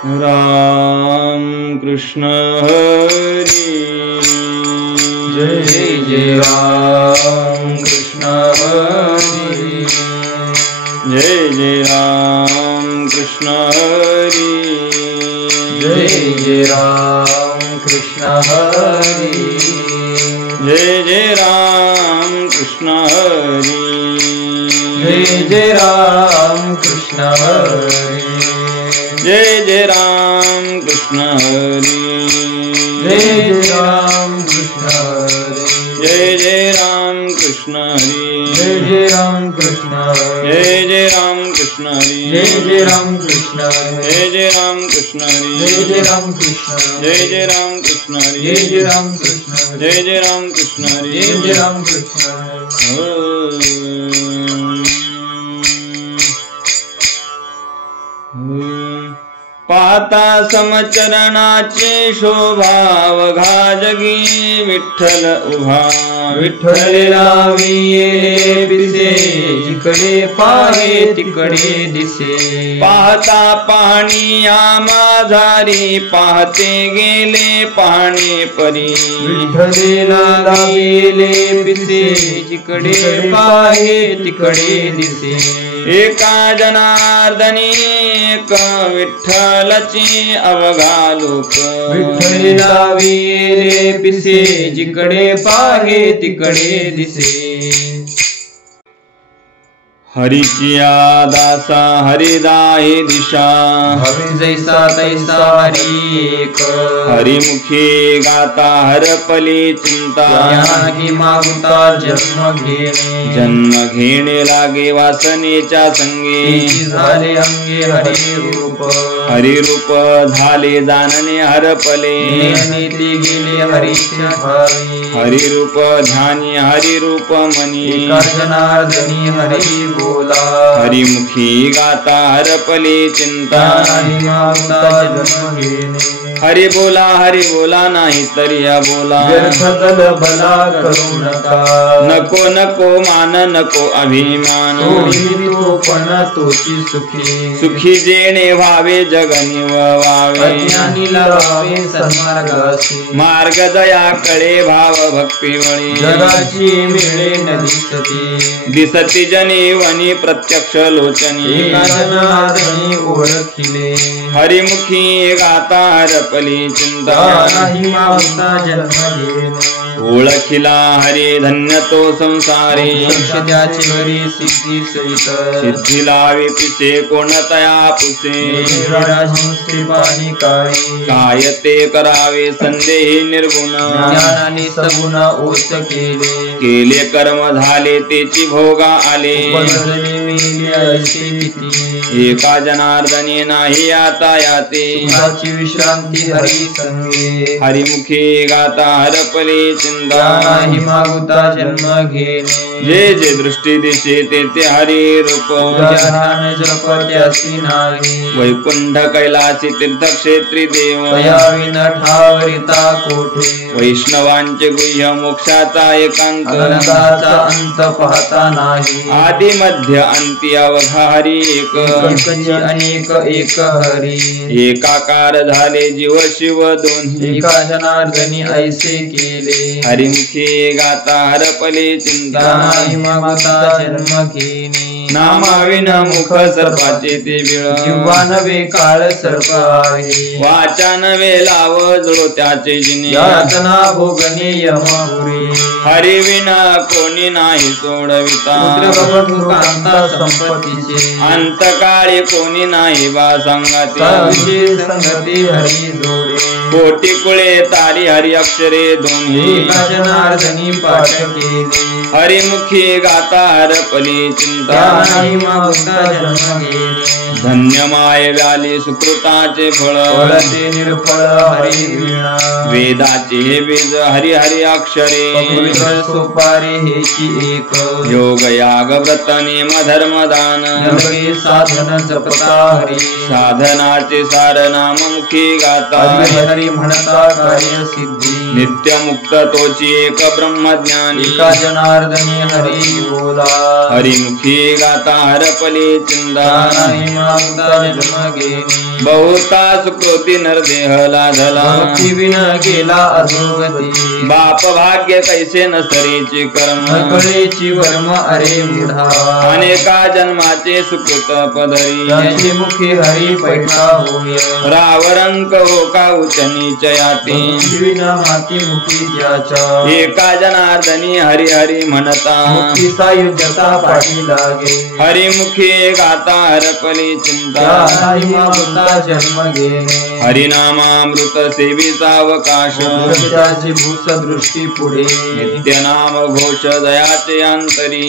राम कृष्ण हरी जय जय राम कृष्ण हरी जय जय राम कृष्ण हरी जय जय राम कृष्ण हरी जय जय राम कृष्ण हरी जय जय राम कृष्ण हरी जय जय राम कृष्ण हरी जय जय राम कृष्ण हरी जय जय राम कृष्ण हरी जय जय राम कृष्ण हरी जय जय राम कृष्ण हरी जय जय राम कृष्ण हरी जय जय राम कृष्ण हरी जय जय राम कृष्ण जय जय राम कृष्ण हरी जय जय राम कृष्ण जय जय राम कृष्ण हरी जय जय राम कृष्ण पाहता समचरणाचे शोभाव घाजगी विठ्ठल उभा विठ्ठल लावी येले पिसे जिकडे पाहे तिकडे दिसे पाहता पाहणी आमाझारी पाहते गेले पाहणे परी विठ्ठलेला लावी येले पिसे जिकडे पाहे तिकडे दिसे एका जनार्दनी एक विठ्ठलची अवघा लोक विठ्ठल लावी येले पिसे जिकडे पाहे तिकडे दिसे हरीची दासा हरिदाही दिशा हवी जैसा तैसा हरी एक हरिमुखी गाता हरपली चिंता याही मागुता जन्म घेणे जन्म घेणे लागे वासनेच्या संगे झाले अंगे हरी रूप हरिरूप झाले जाणणे हरपले नीती गेले हरीच्या भावी हरिरूप ध्यानी हरिरूप मनी एका जनार्दनी हरी बोला हरिमुखी गाता हरपली चिंता नाही मागुता जन्म घेणे हरि बोला नाही तरी बोला व्यर्थ भला करू नका नको नको मान नको अभिमान तो पण तोची सुखी सुखी जेणे व्हावे जग निववावे अज्ञानी लावावे सन्मार्गासी मार्ग दया कळे भाव भक्ती वळी जगाची मिळे न दिसती दिसती जनी वनी प्रत्यक्ष लोचनी एका जनार्दनी ओळखिले हरिमुखी गाता हरपली चिंता नाही मागुता जन्म घेणे ओळखिला हरी धन्य तो संसारी त्याची हरी सिद्धी सहित सिद्धी लावे पिसे कोणतया पुसे राजहंस्ते पाणी काय ते करावे संदेही निर्गुण ज्ञानाने सगुण ओत केले कर्म झाले तेची भोगा आले बदलले मेले ऐसे किती एका जनार्दनी नाही आता याते सुखाची विश्रांती हरी संगे हरिमुखी गाता हरपली चिंता नाही मागुता जन्म घेणे जे जे दृष्टी दिसे ते हरी रूप ध्यान जप त्यासी नाही वैकुंठ कैलासी तीर्थक्षेत्री देव दयाविन ठावरिता कोठे वैष्णवांचे गुह्य मोक्षाचा एकांत अनंताचा अंत पाहता नाही आदि मध्य अंती अवघा हरी एक एकची अनेक एक हरी एकाकार झाले जीव शिव दोन्ही एका जनार्दनी ऐसे केले हरिमुखी गाता हरपली चिंता नाही मागुता जन्म घेणे नामाविना मुख सर्पाचे ते बिळ किंवा नवे काळ सर्प आहे वाचा नवे लाव जुळो त्याचे जिने यातना भोगणे यमपुरी हरिविना कोणी नाही सोडविता कांता संपत्तीचे अंतकाळी कोणी नाही बा संगाती संगती हरी जोडे कोटी कुळे तारी हरी अक्षरे दोन्ही एका जनार्दनी पाठ केले हरिमुखी गाता हरपली चिंता नाही मागुता जन्म घेणे धन्य माय व्याली सुकृताचे फळ फळते निर्फळ हरी वीणा वेदाचे हे बीज हरी हरी अक्षरे पवित्र सोपारी हेची एक योग याग व्रत नियम धर्म दान नवे साधन जपता हरी साधनाचे सार नाम मुखी गाता हरी म्हणता कार्य सिद्धी नित्य मुक्त तोची एक ब्रह्मज्ञानी एका जनार्दनी हरी बोला हरिमुखी गाता हरपली चिंता नाही मागुता जन्म घेणे बहुता सुकृती नरदेह लाधला भक्ती विना गेला अधोगती बाप भाग्य कैसे नसरीची कर्म कळेची वर्म अरे मूढा अनेका जन्माचे सुकृत पदरी त्याचे मुखी हरी पैठा होय रावरंक हो का उच्च नीच याती विना माती मुखी त्याच्या एका जनार्दनी हरी हरी म्हणता मुक्ती सायुज्यता पाठी लागे हरिमुखी गाता हरपली चिंता त्यानाही मागुता जन्म घेणे हरिनामामृत सेविता अवकाश त्याची भूस दृष्टी पुढे नित्य नाम घोष दयाचे अंतरी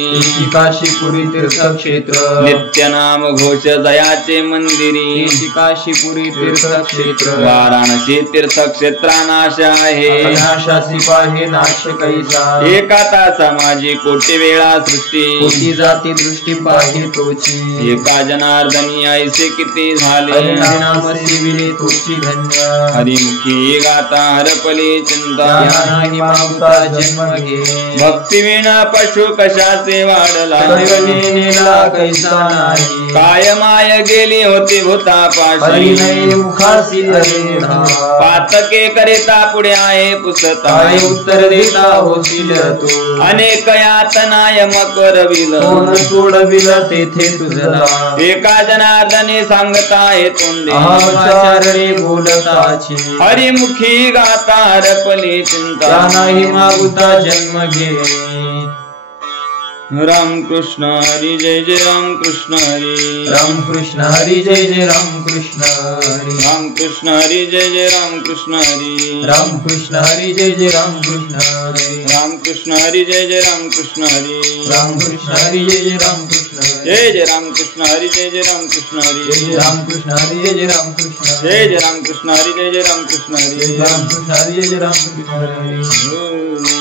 काशीपुरी तीर्थक्षेत्र नित्य नाम घोष दयाचे मंदिरी काशीपुरी तीर्थक्षेत्र वाराणसी तीर्थक्षेत्रानाश आहे अनाशासी पाहे नाश कैसा एका तासा माझी कोटी वेळा सृष्टी कोटी जाती दृष्टी पाहे तोची एका जनार्दनी ऐसे किती झाले हरिनाम सेविले तोची धन्य हरिमुखी गाता हरपली चिंता त्यानाही मागुता जन्म घे भक्ती विना पशु कशाचे वाढला नेला कैसा नाही काय माय गेली होती भूतापाशी हरिनये मुखासी अरेढा पातके करिता पुढे आहे पुसता काय उत्तर देता होशील तू अनेक यातनाय मकरविल कोण सोडविल तेथे तुझला एका जनार्दनी सांगता हे तोंडे आचारणे बोलताची हरिमुखी गाता हरपली चिंता त्यानाही मागुता जन्म घे राम कृष्ण हरी जय जय राम कृष्ण हरी राम कृष्ण हरी जय जय राम कृष्ण हरी राम कृष्ण हरी जय जय राम कृष्ण हरी राम कृष्ण हरी जय जय राम कृष्ण हरी राम कृष्ण हरी जय जय राम कृष्ण हरी राम कृष्ण हरी जय जय राम कृष्ण जय जय राम कृष्ण हरी जय जय राम कृष्ण हरी जय राम कृष्ण हरी जय जय राम कृष्ण जय जय राम कृष्ण हरी जय जय राम कृष्ण हरी राम कृष्ण हरी जय जय राम कृष्ण हरी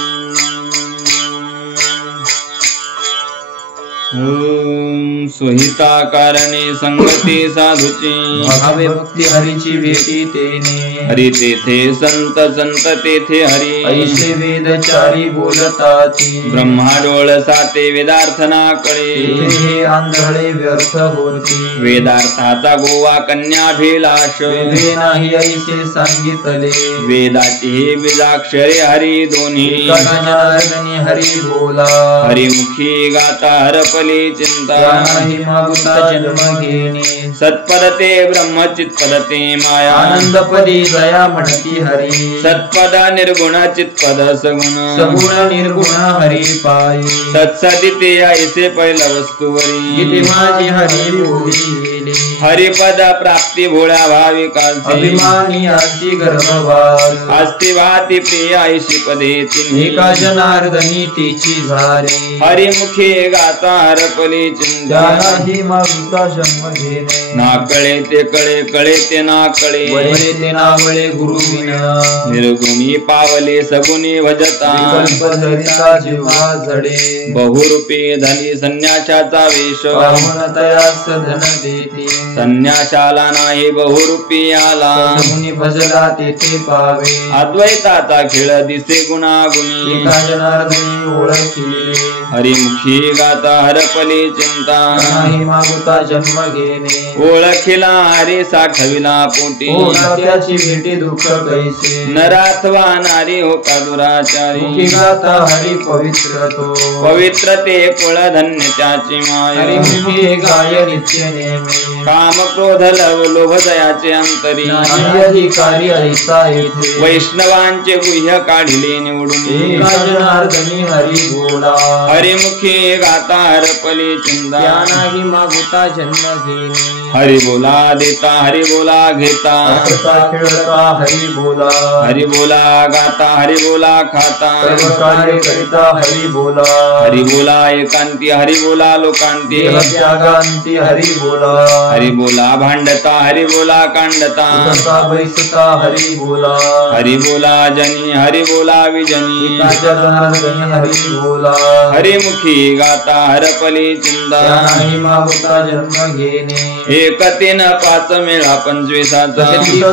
ओम स्वहिता कारणे संगती साधुची भावे भक्ती हरीची भेटी तेने हरी तेथे संत संत तेथे हरी ऐसे वेदचारी बोलताती ब्रह्माडोळ साते वेदार्थना कळे हे आंधळे व्यर्थ होती वेदार्थाचा गोवा कन्याभिलाष वेदे नाही ऐसे सांगितले वेदाची हे बीजाक्षरे हरी दोन्ही एका जनार्दनी हरी बोला हरिमुखी गाता हरपली चिंता त्यानाही मागुता जन्म घेणे सत्पदते ब्रह्मचित्पदते माया आनंदपदी दया म्हणती हरी सत्पद निर्गुण चित्पद सगुण सगुण निर्गुण हरी पायी तत्सदिते ऐसे पहिला वस्तुवरी इति माझी हरी बोली हरिपद प्राप्ती भोळ्या भाविकांची अभिमानी आशी गर्भवास अस्ति भाती प्रिय ऐशी पदे तिन्ही एका जनार्दनी तिची झाली हरिमुखी गाता हरपली चिंता त्यानाही मागुता जन्म घेणे ना कळे ते कळे कळे ते ना कळे वळे ते नावळे गुरु विना निर्गुणी पावले सगुणी भजता विकल्प धरिता जिव्हा जडे बहुरूपी धनी संन्याशाचा वेश पावन तयास धन देते संन्याशाला नाही बहुरूपी आला सगुणी भजला तेथे पावे अद्वैताचा खेळ दिसे गुणागुणी एका जनार्दनी ओळखिले हरिमुखी गाता हरपली चिंता नाही मागुता जन्म घेणे ओळखिला हरी साठविला पोटी होता त्याची भेटी दुःख कैसे नराथवा नारी हो का दुराचारी मुखी गाता हरी पवित्र तो पवित्र ते कुळ धन्य त्याची हरी माया मुखी गाय नित्य नेमे काम क्रोध लव लोभ दयाचे अंतरी नाही अधिकारी ऐसा येथे वैष्णवांचे गुह्य काढिले निवडून एका जनार्दनी हरी बोला हरिमुखी गाता हरपली चिंता त्यानाही मागुता जन्म घेणे हरि बोला देता हरि बोला घेता हसता खेळता हरी बोला हरि बोला गाता हरि बोला खाता सर्व कार्य करिता हरी बोला हरि बोला एकांती हरि बोला लोकांती त्यागांती हरी बोला हरि बोला भांडता हरि बोला कांडता उठता बैसता हरी बोला हरि बोला जनी हरि बोला विजनी एकाच्या जनार्दनी हरी बोला हरिमुखी गाता हरपली चिंता त्यानाही मागुता जन्म घेणे एकतीन पाच मेळा पंचवीसाचा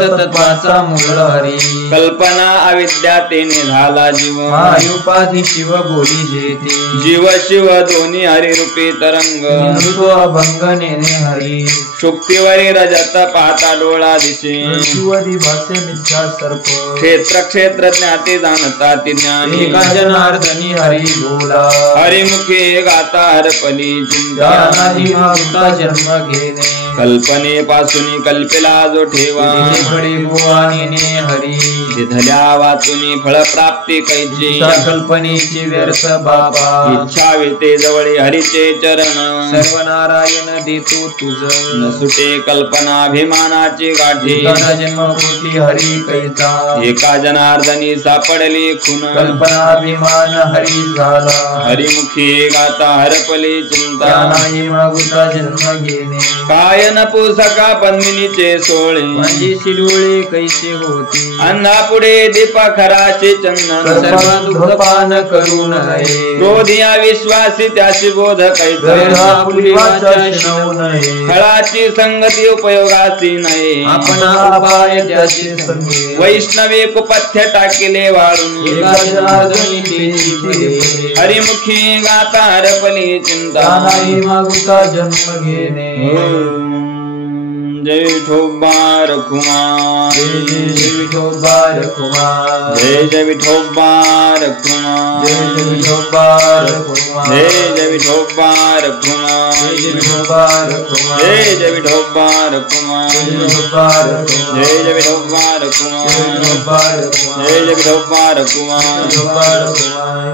तत्वाचा मूळ हरी कल्पना अविद्या तेने झाला जीव महायुपाधी शिव बोली जेते जीव शिव दोन्ही हरिरूपी तरंग हिंदुत्व अभंग नेणे हरी शुक्तीवरी रजत पाहता डोळा दिसे शिवरी भाष्य मिथ्या सर्प क्षेत्र क्षेत्रज्ञाते जाणता ती ज्ञानी एका जनार्दनी हरी बोला हरिमुखी गाता हरपली चिंता ज्ञानाही मागता जन्म घेणे कल्पनेपासून कल्पेला जो ठेवा खडे भुवानीने हरी विधल्या वाचून फळ प्राप्ती कैची कल्पनेची व्यर्थ बाबा इच्छा वेते जवळे हरीचे चरण सर्व नारायण देतो तुझ न सुटे कल्पनाभिमानाची गाठी जन्म कोटी हरी कैचा एका जनार्दनी सापडली खून कल्पनाभिमान हरी झाला हरिमुखी गाता हरपली चिंता नाही मागुता जन्म घेणे काय न पोसका पद्मिनीचे सोळे म्हणजे शिडोळे कैसे होती अन्ना पुढे दीपा खराचे चंदन सर्व दुःखपान करू नये क्रोधिया विश्वासी त्याची बोध कैसा फळाची संगती उपयोगाची नाही आपण उपाय त्याचे संगे वैष्णवे कुपथ्य टाकिले वाळून हरिमुखी गाता हरपली चिंता मागुता जन्म घेणे जय विठोबा रखुमा जय विठोबा रखुमा जय विठोबा रखुमा जय विठोबा रखुमा जय विठोबा रखुमा जय विठोबा रखुमा जय विठोबा रखुमा जय विठोबा रखुमा जय विठोबा रखुमा जय विठोबा रखुमा जय विठोबा रखुमा विठोबा रखुमा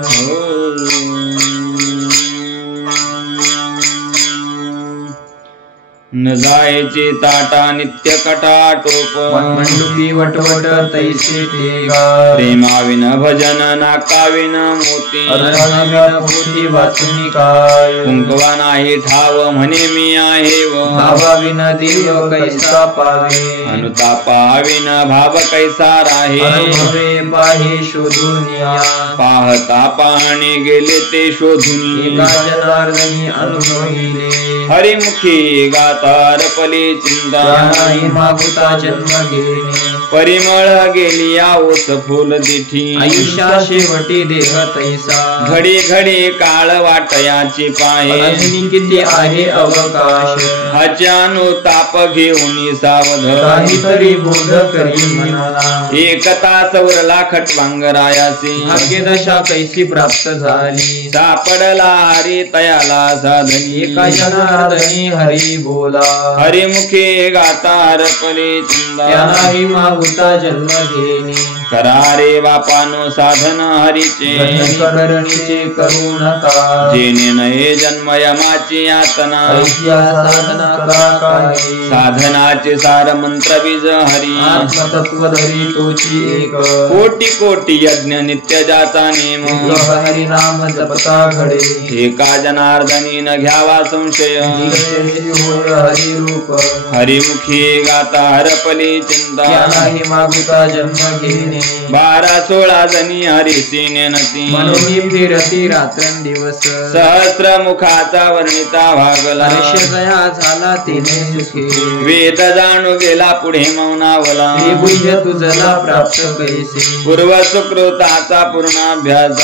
न जायचे ताटा नित्य कटाटोप मंडुकी वटवट तैसे तेगा प्रेमाविन भजन नाकाविन मोती अर्थाविन पोथी वाचुनी काय कुंकवा नाही ठाव म्हणे मी आहे व भावाविन देव कैसा पावे अनुतापाविन भाव कैसा राहे अनुभवे पाहे शोधून या पाहता पाहणे गेले ते शोधून एका जनार्दनी अनुभविले हरिमुखी गाता हरपली चिंता नाही मागुता जन्म घेणे परिमळ गेली ओस फुल दिठी आयुष्या शेवटी देह तैसा घडी घडी काळ वाटयाची पाहे अजून किती आहे अवकाश हजानु ताप घेऊन सावध काहीतरी बोध करी मनाला एक तास उरला खटवांगरायासी भाग्यदशा कैसी प्राप्त झाली सापडला हरी तयाला साधनी एका जनार्दनी हरी बोला हरिमुखी गाता हरपली चिंता त्यानाही मागुता जन्म घेणे करा रे बापानो साधन हरीचे करणीचे करू नका जेने नये जन्म यमाची यातना ऐक्या साधना करा काही साधनाचे सार मंत्र बीज हरी आत्मतत्व धरी तोची एक कोटी कोटी यज्ञ नित्य जाचा नेम हरी नाम जपता घडे एका जनार्दनी न घ्यावा संशय होय हरी रूप हरिमुखी गाता हरपली चिंता त्यानाही मागुता जन्म घेणे 12-16 जणी हरीची नेनती मनोनी फिरती रात्रंदिवस सहस्र मुखाचा वर्णिता भागला दया झाला तिने सुखी वेद जाणू गेला पुढे मौनावला बुद्ध तुझला प्राप्त कैसे पूर्व सुकृताचा पूर्णाभ्यास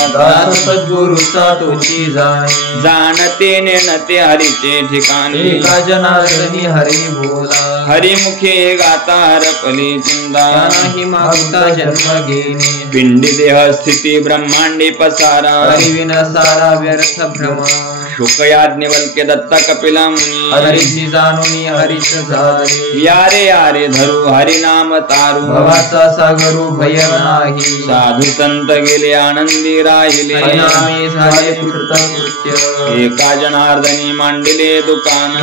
सद्गुरुचा तोची जाणे जाणते नेनते हरीचे ठिकाणी एका जनार्दनी हरी बोला हरिमुखी गाता हरपली चिंता त्यानाही मागुता जन्म घेणे पिंडी देह स्थिती ब्रह्मांडी पसारा हरिविन सारा व्यर्थ भ्रम शुकयाज्ञवल्क्य दत्त कपिला मुनी हरिची जाणूनी हरीच झाले यारे धरू हरिनाम तारू भवाचा सागरू भय नाही साधू संत गेले आनंदी राहिले परिणामी झाले कृतकृत्य एका जनार्दनी मांडले दुकान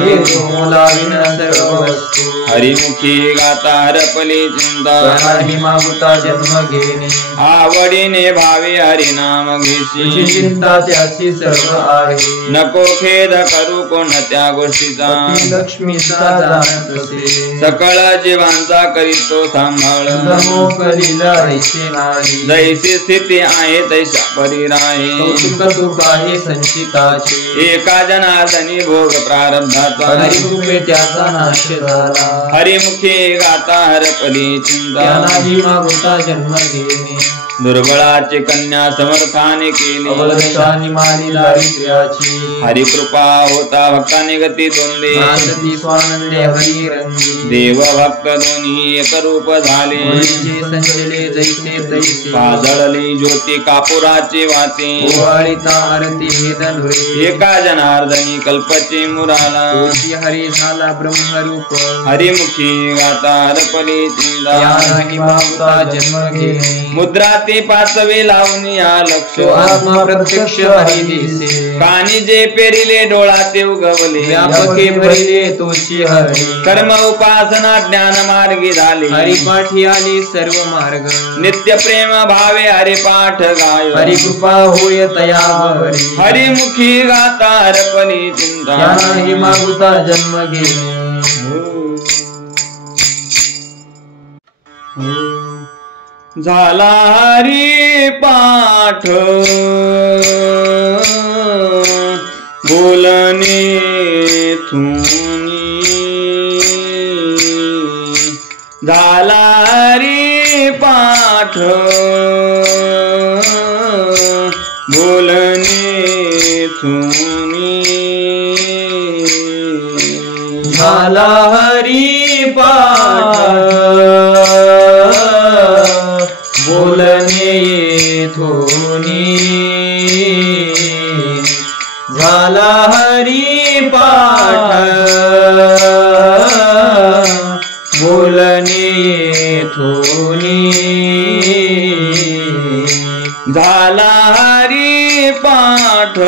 मोलाविन सर्व वस्तू हरिमुखी गाता हरपली चिंता त्यानाही मागुता जन्म घेणे आवडीने भावे हरिनाम घेशी चिंता त्याची सर्व आहे नको खेद करू कोणत्या गोष्टीचा लक्ष्मीचा जाणतसे सकळ जीवांचा करीतो सांभाळ नमो करीला ऐसे नाही जैसी स्थिती आहे तैसा परी राहे कौतुक सुख आहे संचिताचे एका जनार्दनी भोग प्रारब्धाचा हरिकृपे त्याचा नाश झाला हरिमुखे गाता हरपली चिंता नाही मागुता जन्म घेणे दुर्बळाची कन्या समर्थाने केली अवदशानी मारी दारिद्र्याची हरिकृपा होता भक्ताने गती दोंदे नांदती स्वानंदे हरी रंगी देव भक्त दोन्ही एक रूप झाले मुलीचे संचले जैसे तैसे पाजळली ज्योती कापुराची वाती ओवाळीता आरती वेदनुरे एका जनार्दनी कल्पचे मुराला तोची हरी झाला ब्रह्मरूप हरिमुखी गाता हरपली चिंता या नाही मागुता जन्म घेणे मुद्रा ते पाचवे लावून या लक्ष तो आत्मा प्रत्यक्ष हरी दिसे कानी जे पेरिले डोळा ते उगवले व्यापके भरिले तोची हरी कर्म उपासना ज्ञान मार्गी झाले हरिपाठी आली सर्व मार्ग नित्य प्रेम भावे हरिपाठ गाय हरिकृपा होय तयावरी हरिमुखी गाता हरपली चिंता या नाही मागुता जन्म घेणे झाला हरी पाठ बोलणे थुनी झाला हरी पाठ बोलणे थुनी झाला हरी पाठ बोलणे येथोनी झाला हरी पाठ बोलणे येथोनी झाला हरी पाठ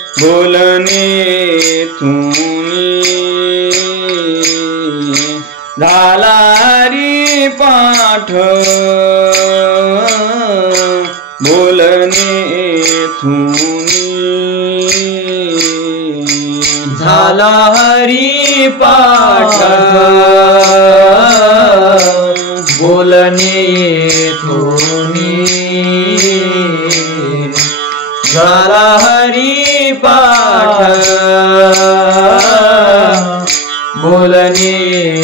बोलणे थुनी झाला हरी पाठ बोलणे थुनी झाला हरी पाठ बोलणे येथोनी झाला हरी पाठ बोलणे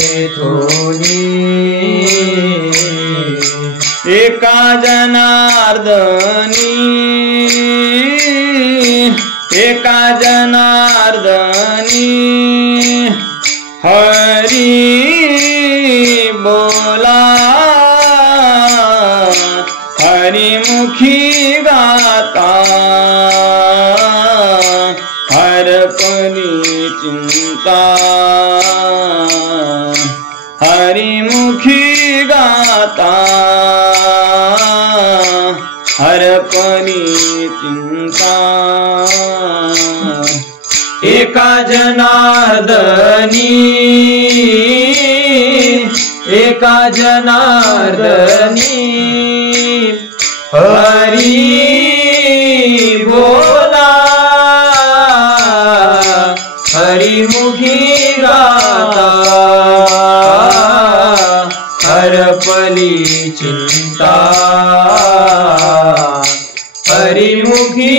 येथोनी एका जनार्दनी एका जनार्दनी हरी बोला हरिमुखी गाता हरपली चिंता हरिमुखी गाता हरपली चिंता एका जनार्दनी एका जनार्दनी हरी बोला हरिमुखी गाता हरपली चिंता हरिमुखी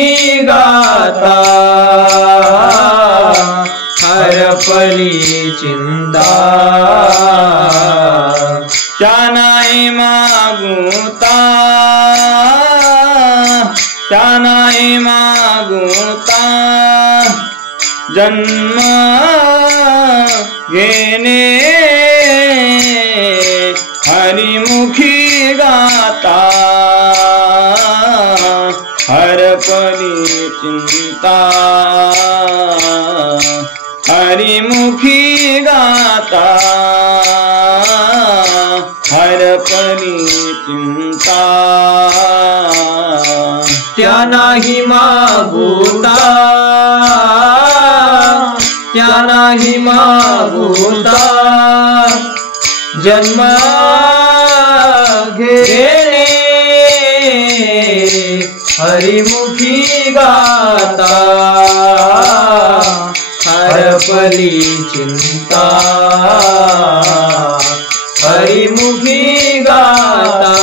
गाता हरपली चिंता क्या नाही मागुता क्या नाही मागुता जन्म घेणे हरिमुखी गाता हरपली चिंता हरिमुखी गाता हरपली चिंता त्या नाही मागुता त्या नाही मागुता जन्म घेणे हरिमुखी गाता हरपली चिंता हरिमुखी गाता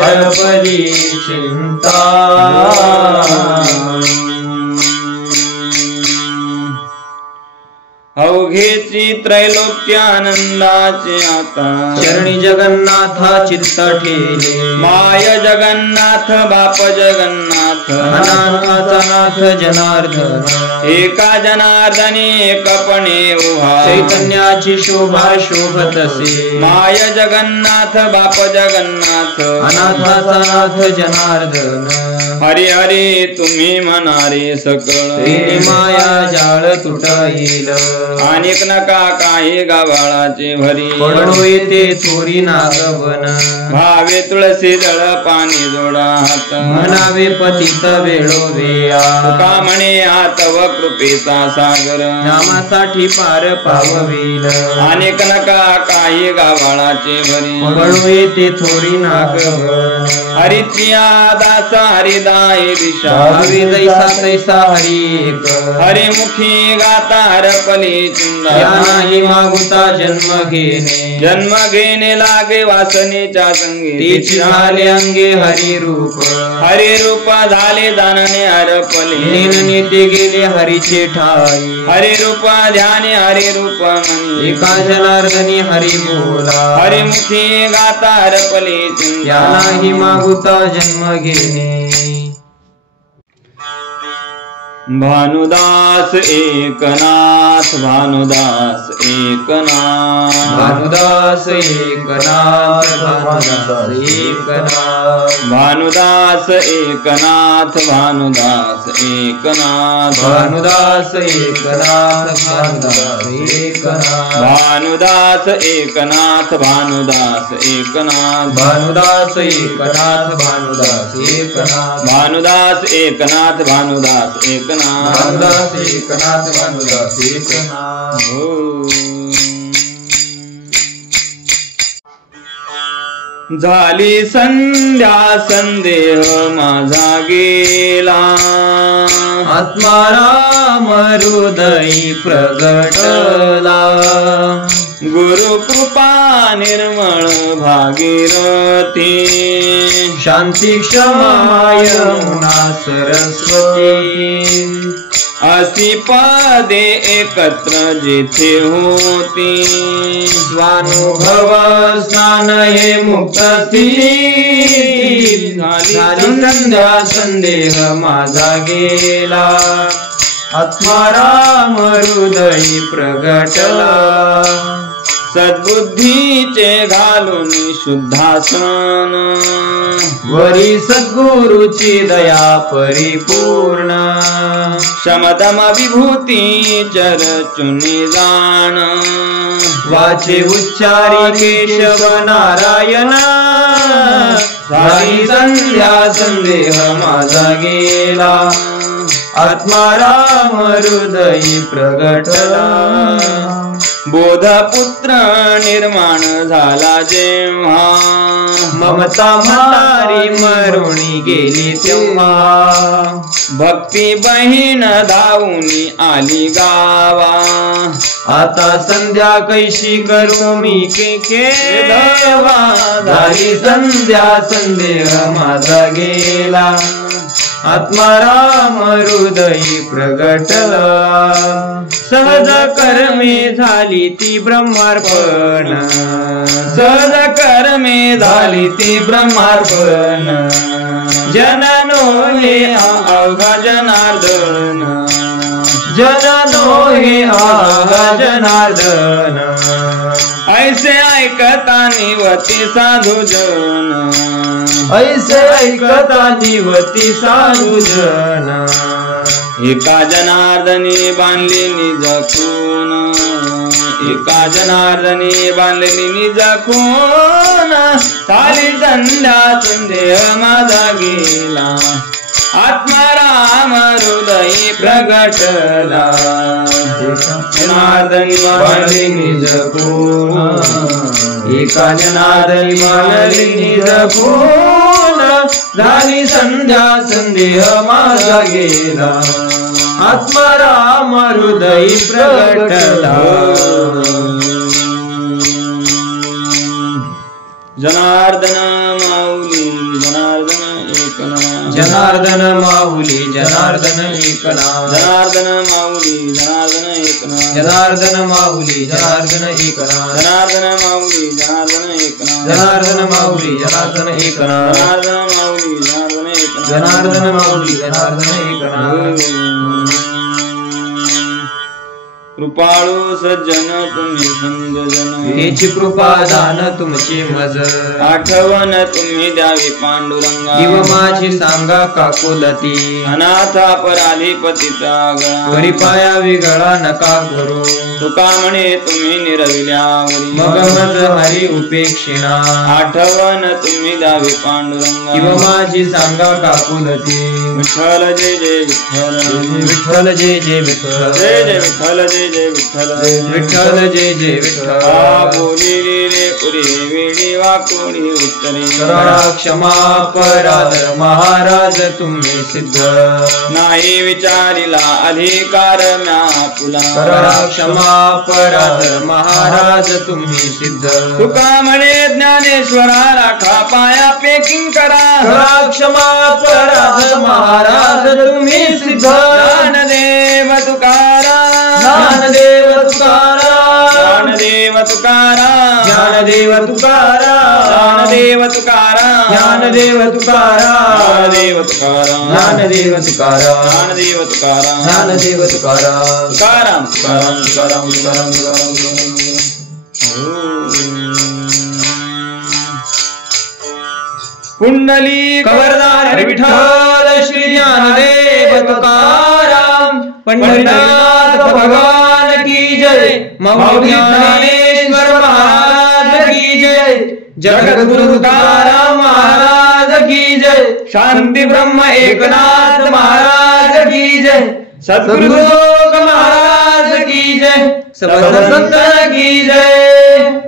हरपली चिंता अवघेची त्रैलोक्यानंदाचे आता चरणी जगन्नाथा चित्त ठेले माय जगन्नाथ बाप जगन्नाथ अनाथाचा नाथ जनार्दन एका जनार्दनी एकपणे उभा चैतन्याची शोभा शोभतसे माय जगन्नाथ बाप जगन्नाथ अनाथाचा नाथ जनार्दन हरी हरी तुम्ही म्हणारे सकळ तेने माया जाळ तुटईल अनेक नका काही गावाळाचे भरी पडो येते थोरी नागवन भावे तुळसी दळ पाणी जोडा हात म्हणावे पतित वेळोवेळा तुका म्हणे हात व कृपेचा सागर नामासाठी पार पाववील अनेक नका काही गावाळाचे भरी पडो येते थोरी नागवन हरिचिया दास हरिदाय दिशा हवी जैसा तैसा हरी एक हरिमुखी गाता हरपली चिंदा या नाही मागुता जन्म घेणे जन्म घेणे लागे वासनेच्या संगी तिची झाले अंगे हरी रूप हरी रूप झाले जाणणे हरपले नेन नेते गेले हरीचे ठाई हरी रूप ध्याने हरी रूप मनी एका जनार्दनी हरी बोला हरिमुखी गाता हरपली चिंता या नाही मागुता जन्म घेणे भानुदास एकनाथ भानुदास एकनाथ भानुदास एकनाथ भानुदास एकनाथ भानुदास एकनाथ भानुदास एकनाथ भानुदास एकनाथ भानुदास एकनाथ भानुदास एकनाथ भानुदास एकनाथ भानुदास एकनाथ भानुदास एकनाथ भानुदास एकनाथ भानुदास एकनाथ भानुदास एकनाथ भानुदास एकनाथ झाली संध्या संदेह माझा गेला आत्माराम हृदयी प्रगटला गुरु कृपा निर्मळ भागीरथी शांती क्षमा यमुना सरस्वती अशी पदे एकत्र जेथे होती स्वानुभव स्नान हे मुक्त झाली संध्या संदेह माझा गेला आत्माराम हृदयी प्रगटला सद्बुद्धीचे घालून शुद्धासन वरी सद्गुरुची दया परिपूर्ण शमदम विभूती चरचुनी जाण वाचे उच्चारी केशव नारायण झाली संध्या संदेह माझा गेला आत्माराम हृदयी प्रगटला बोधपुत्र निर्माण झाला जेव्हा ममता म्हातारी मरुणी गेली तेव्हा भक्ती बहीण धावूनी आली गावा आता संध्या कैशी करू मी के देवा झाली संध्या संदेह माझा गेला आत्माराम हृदयी प्रगटला सहज कर्मे झाली ती ब्रह्मार्पण सहज कर्मे झाली ती ब्रह्मार्पण जननो हे अवघा जनार्दन जननो हे आगा जनार्दन ऐसे ऐकता निवती साधू जन ऐसे ऐकता निवती साधू जन एका जनार्दनी बांधली निज खून एका जनार्दनी बांधलेली निज खून झाली संध्या संदेह माझा गेला आत्माराम हृदयी प्रगटला जनार्दनी बांधली निज खून एका जनार्दनी बांधली निज खून झाली संध्या संदेह माझा गेला आत्माराम हृदयी प्रगटला जनार्दन माऊली जनार्दन एकनाथ जनार्दन माऊली जनार्दन एकनाथ जनार्दन माऊली जनार्दन एकनाथ एकनाथ जनार्दन माऊली जनार्दन एकनाथ जनार्दन माऊली जनार्दन एकनाथ जनार्दन माऊली जनार्दन एकनाथ जनार्दन माऊली जनार्दन एकनाथ जनार्दन माऊली जनार्दन एकनाथ कृपाळू सज्जन तुम्ही संतजन हेची कृपा दान तुमची मज आठवण तुम्ही द्यावी पांडुरंगा दिव माझी सांगा काकुलती अनाथ अपराधी पतिता गळा परिपाया विगळा नका करू तुका म्हणे तुम्ही निरविल्यावरी मग मज हरी उपेक्षिणा आठवण तुम्ही द्यावी पांडुरंगा दिव माझी सांगा काकुलती विठ्ठल जय जय विठ्ठल विठ्ठल जय जय विठ्ठल जय जय विठ्ठल जय जय विठ्ठल विठ्ठल जय जय आ विठ्ठल बोलिली रे पुरी वेळी वाकोणी उत्तरे करा क्षमा अपराध महाराज तुम्ही सिद्ध नाही विचारिला अधिकार म्या पुला करा क्षमा अपराध महाराज तुम्ही सिद्ध तुका म्हणे ज्ञानेश्वरा राखा पाया पेकिंग करा करा क्षमा अपराध महाराज तुम्ही सिद्ध ज्ञानदेव तुकाराम ज्ञानदेव तुकाराम ज्ञानदेव तुकाराम ज्ञानदेव तुकाराम ज्ञानदेव तुकाराम ज्ञानदेव तुकाराम ज्ञानदेव तुकाराम ज्ञानदेव तुकाराम ज्ञानदेव तुकाराम ज्ञानदेव तुकाराम तुकाराम तुकाराम तुकाराम तुकाराम तुकाराम कुंडली कवरदार विठ्ठल श्री ज्ञानदेव तुकाराम पंढरीनाथ भगवान की जय मौली ज्ञानेश्वर महाराज की जय जगद्गुरु तुकाराम महाराज की जय शांती ब्रह्म एकनाथ महाराज की जय सद्गुरु महाराज की जय सब संतन की जय।